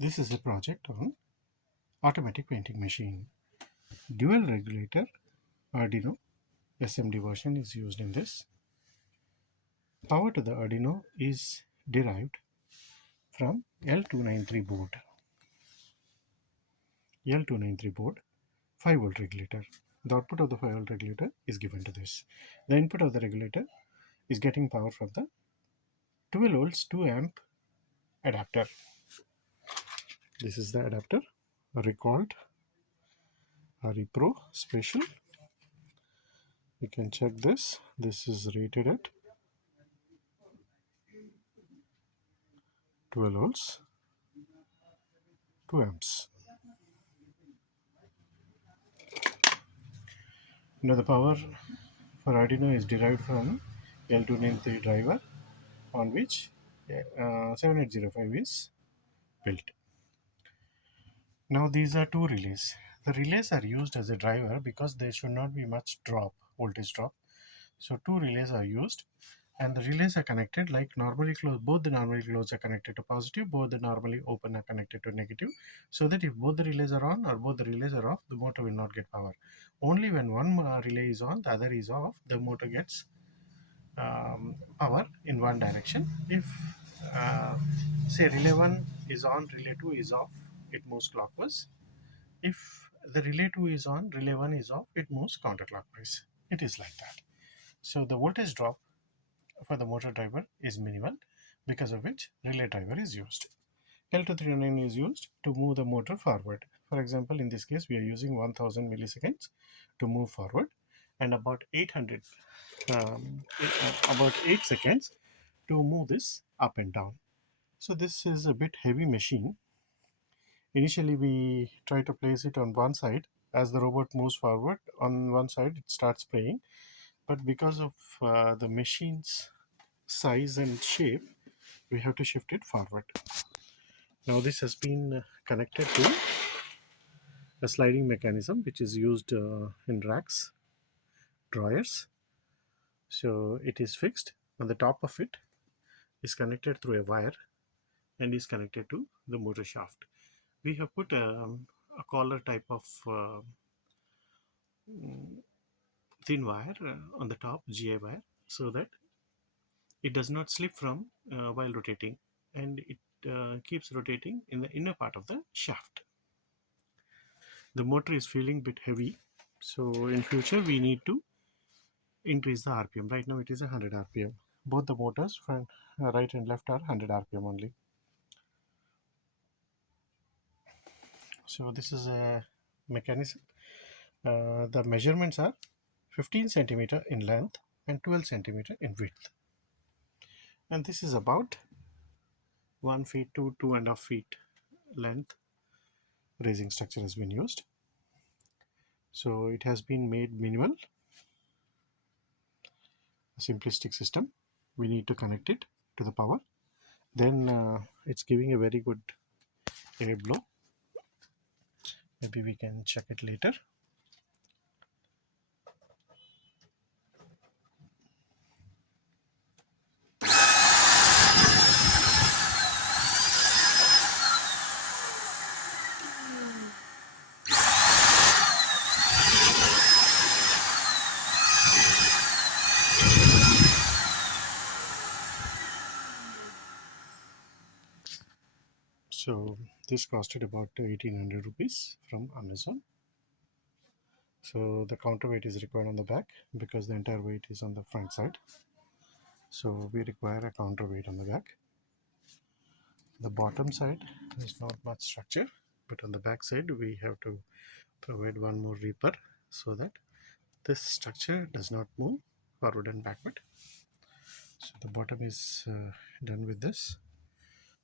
This is a project on automatic painting machine. Dual regulator Arduino SMD version is used in this. Power to the Arduino is derived from L293 board. L293 board 5 volt regulator. The output of the 5 volt regulator is given to this. The input of the regulator is getting power from the 12 volts 2 amp adapter. This is the adapter recalled RE Pro special. You can check this. This is rated at 12 volts 2 amps. Now the power for Arduino is derived from L293 driver on which 7805 is built. Now these are two relays. The relays are used as a driver because there should not be much voltage drop. So two relays are used and the relays are connected like normally closed. Both the normally closed are connected to positive, both the normally open are connected to negative, so that if both the relays are on or both the relays are off, the motor will not get power. Only when one relay is on, the other is off, the motor gets power in one direction. If say relay 1 is on, relay 2 is off, it moves clockwise. If the relay 2 is on, relay 1 is off, it moves counterclockwise. It is like that. So the voltage drop for the motor driver is minimal, because of which relay driver is used. L239 is used to move the motor forward. For example, in this case, we are using 1000 milliseconds to move forward and about 800, about 8 seconds to move this up and down. So this is a bit heavy machine. Initially, we try to place it on one side. As the robot moves forward, on one side it starts playing. But because of the machine's size and shape, we have to shift it forward. Now this has been connected to a sliding mechanism which is used in racks, drawers. So it is fixed. On the top of it is connected through a wire and is connected to the motor shaft. We have put a collar type of thin wire on the top, GI wire, so that it does not slip from while rotating, and it keeps rotating in the inner part of the shaft. The motor is feeling a bit heavy, so in future we need to increase the RPM. Right now it is 100 RPM. Both the motors, front, right and left, are 100 RPM only. So this is a mechanism. The measurements are 15 centimeter in length and 12 centimeter in width, and this is about 1 feet to 2.5 feet length. Raising structure has been used, so it has been made minimal, a simplistic system. We need to connect it to the power, then it's giving a very good air blow. Maybe we can check it later. So this costed about 1800 rupees from Amazon. So the counterweight is required on the back because the entire weight is on the front side. So we require a counterweight on the back. The bottom side is not much structure, but on the back side we have to provide one more reaper so that this structure does not move forward and backward. So the bottom is done with this.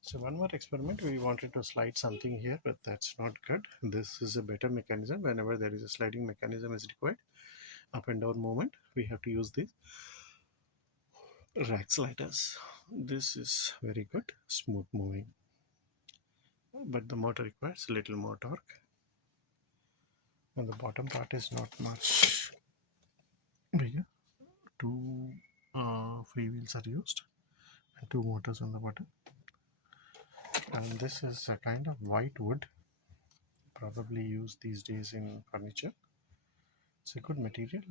So one more experiment, we wanted to slide something here, but that's not good. This is a better mechanism. Whenever there is a sliding mechanism is required, up and down movement, we have to use these rack sliders. This is very good, smooth moving, but the motor requires a little more torque, and the bottom part is not much bigger. Two free wheels are used and two motors on the bottom. And this is a kind of white wood, probably used these days in furniture. It's a good material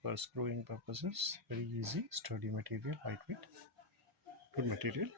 for screwing purposes. Very easy, sturdy material, lightweight, good material.